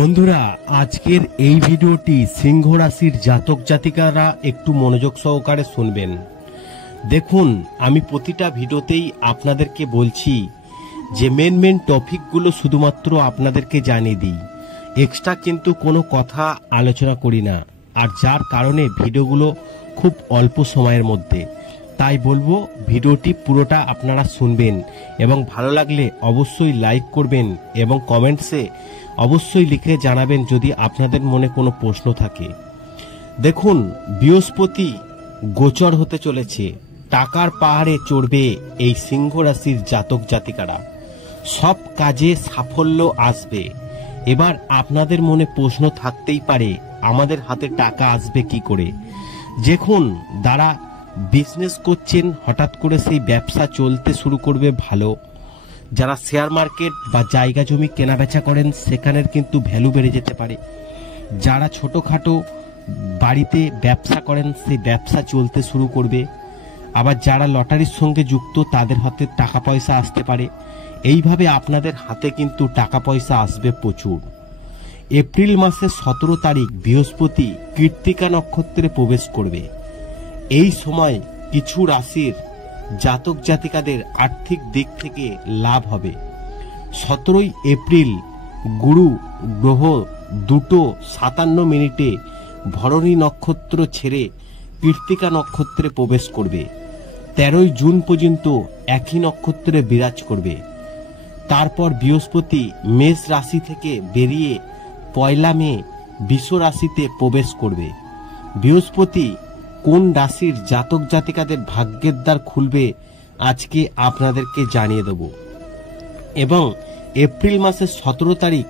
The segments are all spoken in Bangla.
বন্ধুরা, আজকের এই ভিডিওটি সিংহ রাশির জাতক জাতিকারা একটু মনোযোগ সহকারে শুনবেন। দেখুন, আমি প্রতিটা ভিডিওতেই আপনাদেরকে বলছি যে মেন টপিকগুলো শুধুমাত্র আপনাদেরকে জানিয়ে দিই, এক্সট্রা কিন্তু কোনো কথা আলোচনা করি না। আর যার কারণে ভিডিওগুলো খুব অল্প সময়ের মধ্যে, তাই বলবো ভিডিওটি পুরোটা আপনারা শুনবেন এবং ভালো লাগলে অবশ্যই লাইক করবেন এবং কমেন্টসে অবশ্যই লিখে জানাবেন যদি আপনাদের মনে কোনো প্রশ্ন থাকে। দেখুন, বৃহস্পতি গোচর হতে চলেছে, টাকার পাহাড়ে চড়বে এই সিংহ রাশির জাতক জাতিকারা, সব কাজে সাফল্য আসবে। এবার আপনাদের মনে প্রশ্ন থাকতেই পারে, আমাদের হাতে টাকা আসবে কি করে? দেখুন, যারা বিজনেস করছেন হঠাৎ করে সেই ব্যবসা চলতে শুরু করবে ভালো। যারা শেয়ার মার্কেট বা জায়গা জমি কেনাবেচা করেন সেখানের কিন্তু ভ্যালু বেড়ে যেতে পারে। যারা ছোটোখাটো বাড়িতে ব্যবসা করেন সেই ব্যবসা চলতে শুরু করবে। আবার যারা লটারির সঙ্গে যুক্ত তাদের হাতে টাকা পয়সা আসতে পারে। এইভাবে আপনাদের হাতে কিন্তু টাকা পয়সা আসবে প্রচুর। এপ্রিল মাসের 17 তারিখ বৃহস্পতি কৃত্তিকা নক্ষত্রে প্রবেশ করবে। এই সময় কিছু রাশির জাতক জাতিকাদের আর্থিক দিক থেকে লাভ হবে। 17 এপ্রিল গুরু গ্রহ 2:57 ভরণী নক্ষত্র ছেড়ে কৃত্তিকা নক্ষত্রে প্রবেশ করবে। 13 জুন পর্যন্ত একই নক্ষত্রে বিরাজ করবে। তারপর বৃহস্পতি মেষ রাশি থেকে বেরিয়ে 1 মে বৃষ রাশিতে প্রবেশ করবে। বৃহস্পতি কোন রাশির জাতক জাতিকাদের ভাগ্যের দ্বার খুলবে আজকে আপনাদেরকে জানিয়ে দেব। এবং এপ্রিল মাসের 17 তারিখ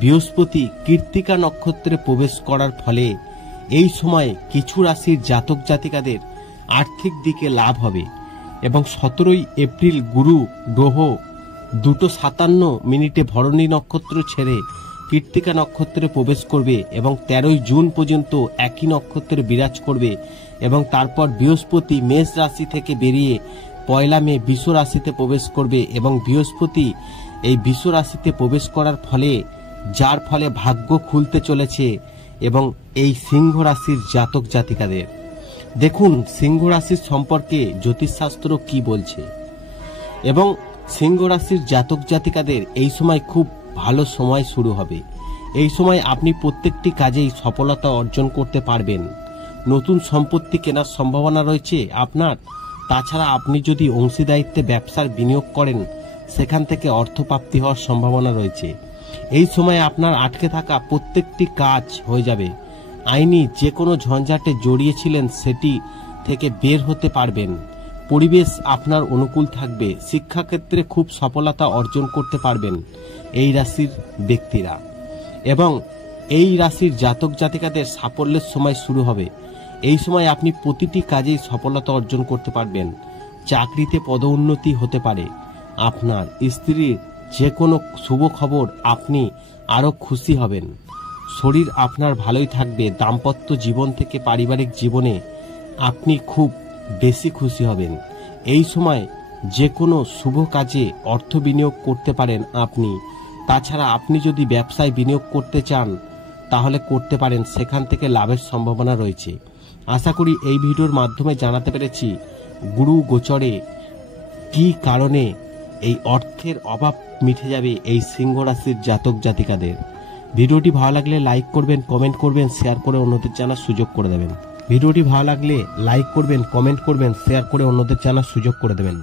বৃহস্পতি কৃত্তিকা নক্ষত্রে প্রবেশ করার ফলে এই সময় কিছু রাশির জাতক জাতিকাদের আর্থিক দিকে লাভ হবে। এবং 17 এপ্রিল গুরু গ্রহ 2:57 ভরণী নক্ষত্র ছেড়ে কৃত্তিকা নক্ষত্রে প্রবেশ করবে এবং 13 জুন পর্যন্ত একই নক্ষত্রে বিরাজ করবে। এবং তারপর বৃহস্পতি মেষ রাশি থেকে বেরিয়ে 1 মে বৃষ রাশিতে প্রবেশ করবে। এবং বৃহস্পতি এই বৃষ রাশিতে প্রবেশ করার ফলে যার ফলে ভাগ্য খুলতে চলেছে এবং এই সিংহ রাশির জাতক জাতিকাদের। দেখুন, সিংহ রাশির সম্পর্কে জ্যোতিষশাস্ত্র কি বলছে। এবং সিংহ রাশির জাতক জাতিকাদের এই সময় খুব ভালো সময় শুরু হবে। এই সময় আপনি প্রত্যেকটি কাজেই সফলতা অর্জন করতে পারবেন। নতুন সম্পত্তি কেনার সম্ভাবনা রয়েছে আপনার। তাছাড়া আপনি যদি অংশীদারিত্বে ব্যবসার বিনিয়োগ করেন সেখান থেকে অর্থপ্রাপ্তি হওয়ার সম্ভাবনা রয়েছে। এই সময় আপনার আটকে থাকা প্রত্যেকটি কাজ হয়ে যাবে। আইনি যে কোনো ঝঞ্ঝাটে জড়িয়েছিলেন সেটি থেকে বের হতে পারবেন। পরিবেশ আপনার অনুকূল থাকবে। শিক্ষাক্ষেত্রে খুব সফলতা অর্জন করতে পারবেন এই রাশির ব্যক্তিরা। এবং এই রাশির জাতক জাতিকাদের সাফল্যের সময় শুরু হবে। এই সময় আপনি প্রতিটি কাজেই সফলতা অর্জন করতে পারবেন। চাকরিতে পদোন্নতি হতে পারে। আপনার স্ত্রীর যে কোনো শুভ খবর আপনি আরও খুশি হবেন। শরীর আপনার ভালোই থাকবে। দাম্পত্য জীবন থেকে পারিবারিক জীবনে আপনি খুব বেশি খুশি হবেন। এই সময় যে কোনো শুভ কাজে অর্থ বিনিয়োগ করতে পারেন আপনি। তাছাড়া আপনি যদি ব্যবসায় বিনিয়োগ করতে চান তাহলে করতে পারেন, সেখান থেকে লাভের সম্ভাবনা রয়েছে। আশা করি এই ভিডিওর মাধ্যমে জানাতে পেরেছি গুরু গোচরে কি কারণে এই অর্থের অভাব মিটে যাবে এই সিংহ রাশির জাতক জাতিকাদের। ভিডিওটি ভালো লাগলে লাইক করবেন, কমেন্ট করবেন, শেয়ার করে অন্যদের জানার সুযোগ করে দেবেন। ভিডিওটি ভালো লাগলে লাইক করবেন, কমেন্ট করবেন, শেয়ার করে অন্যদের জানার সুযোগ করে দেবেন।